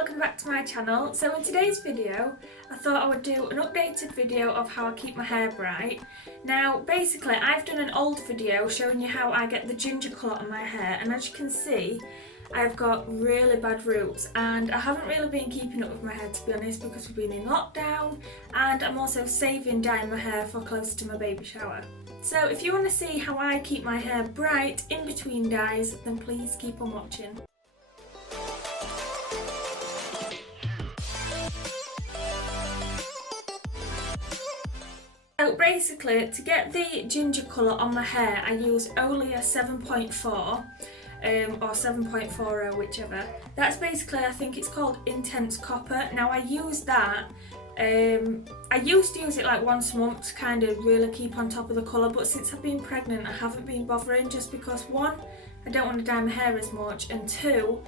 welcome back to my channel. So in today's video I thought I would do an updated video of how I keep my hair bright. Now basically I've done an old video showing you how I get the ginger colour on my hair, and as you can see I've got really bad roots and I haven't really been keeping up with my hair, to be honest, because we've been in lockdown and I'm also saving dyeing my hair for closer to my baby shower. So if you want to see how I keep my hair bright in between dyes, then please keep on watching. So basically, to get the ginger colour on my hair, I use Olia 7.4 or 7.40, whichever. That's basically, I think it's called Intense Copper. Now I use that, I used to use it like once a month to kind of really keep on top of the colour, but since I've been pregnant I haven't been bothering, just because one, I don't want to dye my hair as much, and two,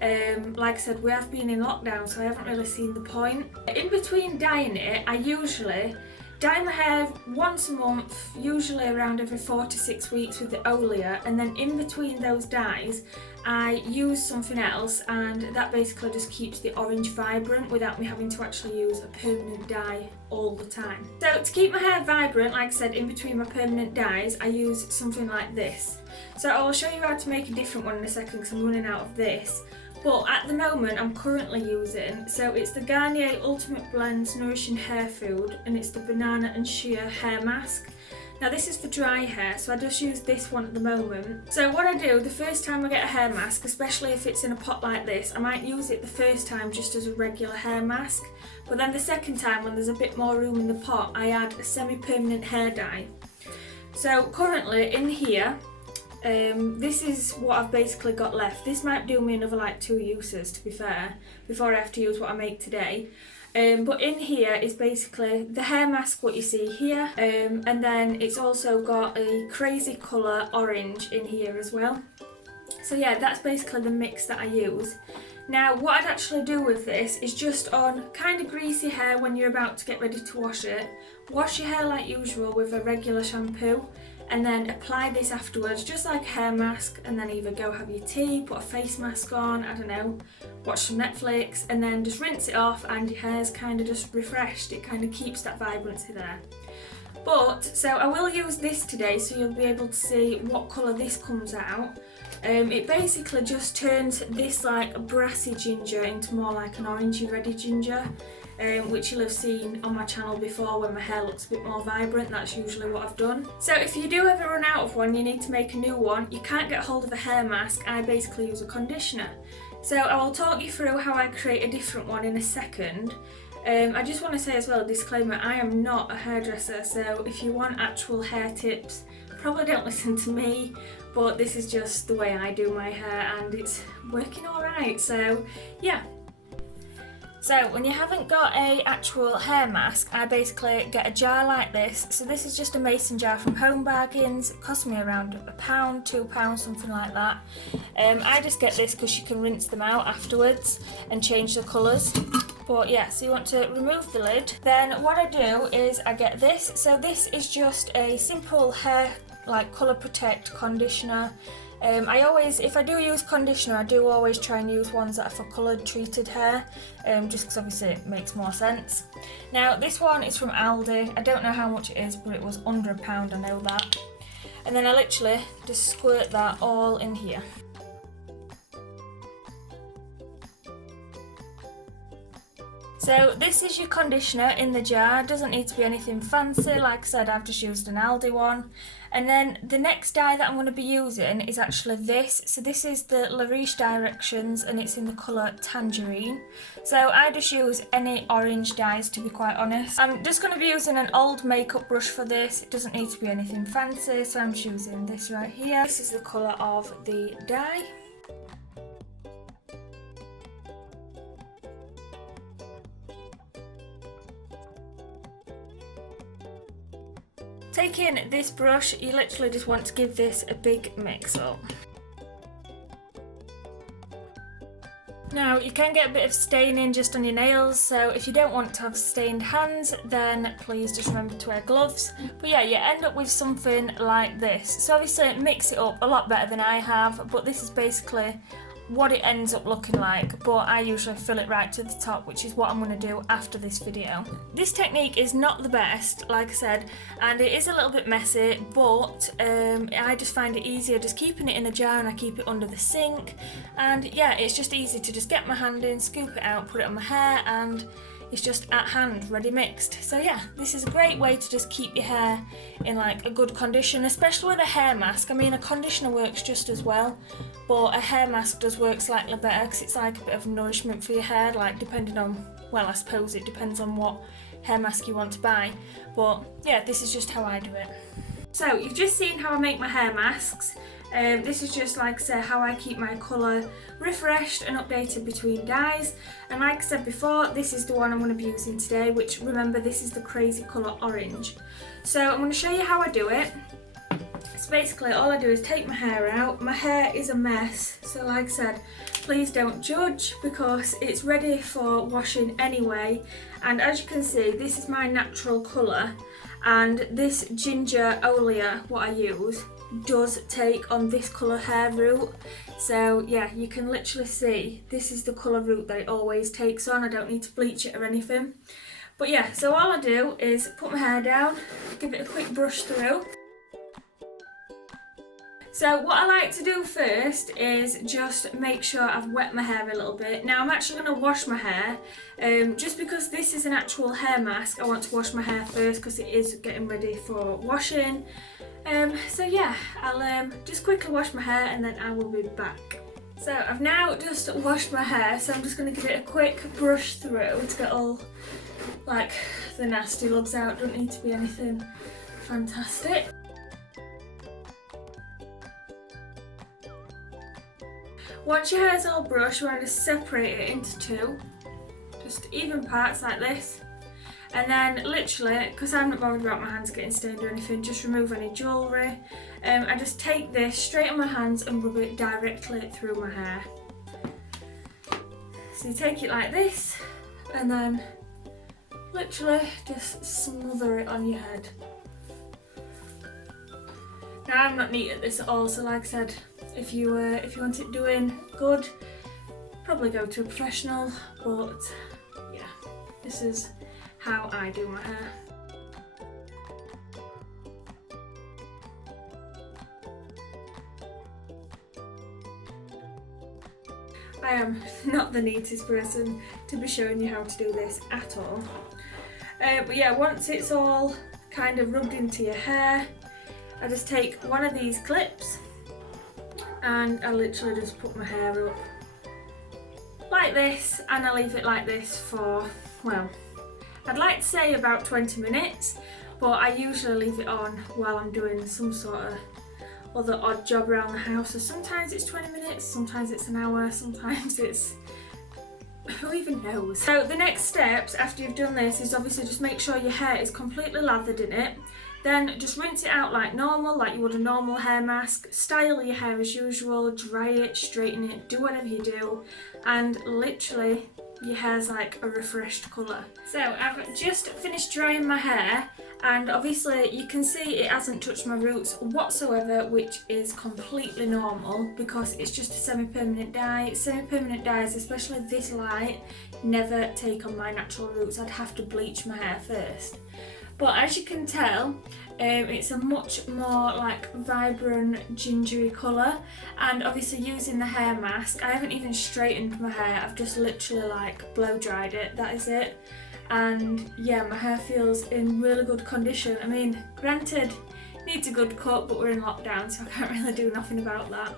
like I said, we have been in lockdown so I haven't really seen the point. In between dyeing it, I usually dye my hair once a month, usually around every 4 to 6 weeks with the Olia, and then in between those dyes I use something else, and that basically just keeps the orange vibrant without me having to actually use a permanent dye all the time. So to keep my hair vibrant, like I said, in between my permanent dyes I use something like this. So I'll show you how to make a different one in a second because I'm running out of this. But at the moment I'm currently using, so it's the Garnier Ultimate Blends Nourishing Hair Food, and it's the banana and shea hair mask. Now this is for dry hair, so I just use this one at the moment. So what I do, the first time I get a hair mask, especially if it's in a pot like this, I might use it the first time just as a regular hair mask. But then the second time, when there's a bit more room in the pot, I add a semi-permanent hair dye. So currently in here, this is what I've basically got left. This might do me another like 2 uses, to be fair, before I have to use what I make today. But in here is basically the hair mask, what you see here, and then it's also got a crazy colour orange in here as well. So yeah, that's basically the mix that I use. Now what I'd actually do with this is, just on kind of greasy hair when you're about to get ready to wash it, wash your hair like usual with a regular shampoo, and then apply this afterwards just like a hair mask, and then either go have your tea, put a face mask on, I don't know, watch some Netflix, and then just rinse it off and your hair's kind of just refreshed. It kind of keeps that vibrancy there. But, so I will use this today so you'll be able to see what colour this comes out. It basically just turns this like brassy ginger into more like an orangey reddy ginger, which you'll have seen on my channel before when my hair looks a bit more vibrant. That's usually what I've done. So if you do ever run out of one, you need to make a new one, you can't get hold of a hair mask, I basically use a conditioner. So I will talk you through how I create a different one in a second. I just want to say as well, a disclaimer, I am not a hairdresser, so if you want actual hair tips, probably don't listen to me, but this is just the way I do my hair and it's working alright, so yeah. So when you haven't got a actual hair mask, I basically get a jar like this. So this is just a mason jar from Home Bargains. It cost me around £1, £2, something like that. I just get this because you can rinse them out afterwards and change the colours. But yeah, so you want to remove the lid. Then what I do is I get this. So this is just a simple hair like colour protect conditioner. I always, if I do use conditioner, I do always try and use ones that are for coloured treated hair, just because obviously it makes more sense. Now this one is from Aldi. I don't know how much it is, but it was under £1, I know that. And then I literally just squirt that all in here. So this is your conditioner in the jar. It doesn't need to be anything fancy. Like I said, I've just used an Aldi one. And then the next dye that I'm going to be using is actually this. So this is the 𝖊𝖏 directions and it's in the colour Tangerine. So I just use any orange dyes, to be quite honest. I'm just going to be using an old makeup brush for this. It doesn't need to be anything fancy, so I'm just using this right here. This is the colour of the dye. Taking this brush, you literally just want to give this a big mix up. Now you can get a bit of staining just on your nails, so if you don't want to have stained hands, then please just remember to wear gloves. But yeah, you end up with something like this. So obviously mix it up a lot better than I have, but this is basically what it ends up looking like, but I usually fill it right to the top, which is what I'm going to do after this video. This technique is not the best, like I said, and it is a little bit messy, but I just find it easier just keeping it in a jar, and I keep it under the sink, and yeah, it's just easy to just get my hand in, scoop it out, put it on my hair, and it's just at hand, ready mixed. So yeah, this is a great way to just keep your hair in like a good condition, especially with a hair mask. I mean, a conditioner works just as well, but a hair mask does work slightly better because it's like a bit of nourishment for your hair, like depending on, well, I suppose it depends on what hair mask you want to buy. But yeah, this is just how I do it. So you've just seen how I make my hair masks. This is just, like I said, how I keep my colour refreshed and updated between dyes. And like I said before, this is the one I'm going to be using today, which, remember, this is the crazy colour orange. So I'm going to show you how I do it. So basically all I do is take my hair out. My hair is a mess, so like I said, please don't judge because it's ready for washing anyway. And as you can see, this is my natural colour, and this ginger Olia, what I use, does take on this colour hair route. So yeah, you can literally see this is the colour route that it always takes on. I don't need to bleach it or anything. But yeah, so all I do is put my hair down, give it a quick brush through. So what I like to do first is just make sure I've wet my hair a little bit. Now I'm actually going to wash my hair, just because this is an actual hair mask. I want to wash my hair first because it is getting ready for washing. So yeah, I'll just quickly wash my hair and then I will be back. So I've now just washed my hair, so I'm just going to give it a quick brush through to get all like the nasty lugs out. Don't need to be anything fantastic. Once your hair's all brushed, you want to separate it into two, just even parts like this. And then literally, because I'm not bothered about my hands getting stained or anything, just remove any jewellery. I just take this straight on my hands and rub it directly through my hair. So you take it like this and then literally just smother it on your head. Now I'm not neat at this at all, so like I said, if you want it doing good, probably go to a professional, but yeah, this is how I do my hair. I am not the neatest person to be showing you how to do this at all. But yeah, once it's all kind of rubbed into your hair, I just take one of these clips and I literally just put my hair up like this, and I leave it like this for, well, I'd like to say about 20 minutes, but I usually leave it on while I'm doing some sort of other odd job around the house. So sometimes it's 20 minutes, sometimes it's an hour, sometimes it's, who even knows. So the next steps after you've done this is obviously just make sure your hair is completely lathered in it. Then just rinse it out like normal, like you would a normal hair mask. Style your hair as usual, dry it, straighten it, do whatever you do, and literally your hair's like a refreshed colour. So I've just finished drying my hair, and obviously you can see it hasn't touched my roots whatsoever, which is completely normal because it's just a semi-permanent dye. Semi-permanent dyes, especially this light, never take on my natural roots. I'd have to bleach my hair first. But as you can tell, it's a much more like vibrant gingery colour, and obviously using the hair mask, I haven't even straightened my hair, I've just literally like blow dried it, that is it. And yeah, my hair feels in really good condition. I mean, granted, it needs a good cut, but we're in lockdown, so I can't really do nothing about that.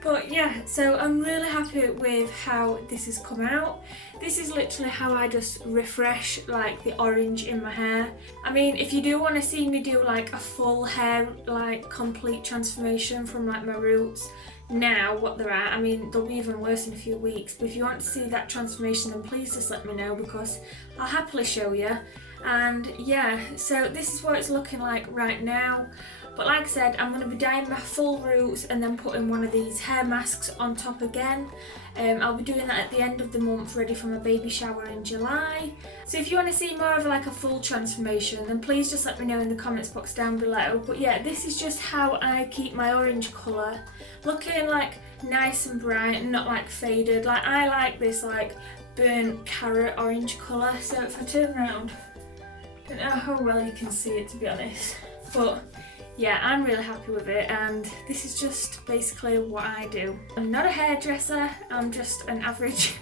But yeah, so I'm really happy with how this has come out. This is literally how I just refresh like the orange in my hair. I mean, if you do want to see me do like a full hair like complete transformation from like my roots now what they're at, I mean they'll be even worse in a few weeks, but if you want to see that transformation then please just let me know because I'll happily show you. And yeah, so this is what it's looking like right now. But like I said, I'm going to be dyeing my full roots and then putting one of these hair masks on top again. I'll be doing that at the end of the month, ready for my baby shower in July. So if you want to see more of like a full transformation, then please just let me know in the comments box down below. But yeah, this is just how I keep my orange colour looking like nice and bright and not like faded. Like I like this like burnt carrot orange colour. So if I turn around, I don't know how well you can see it, to be honest, but yeah, I'm really happy with it, and this is just basically what I do. I'm not a hairdresser, I'm just an average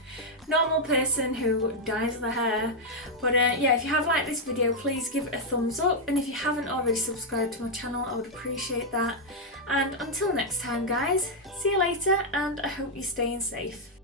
normal person who dyes the hair. But yeah, if you have liked this video, please give it a thumbs up, and if you haven't already subscribed to my channel, I would appreciate that. And until next time guys, see you later, and I hope you're staying safe.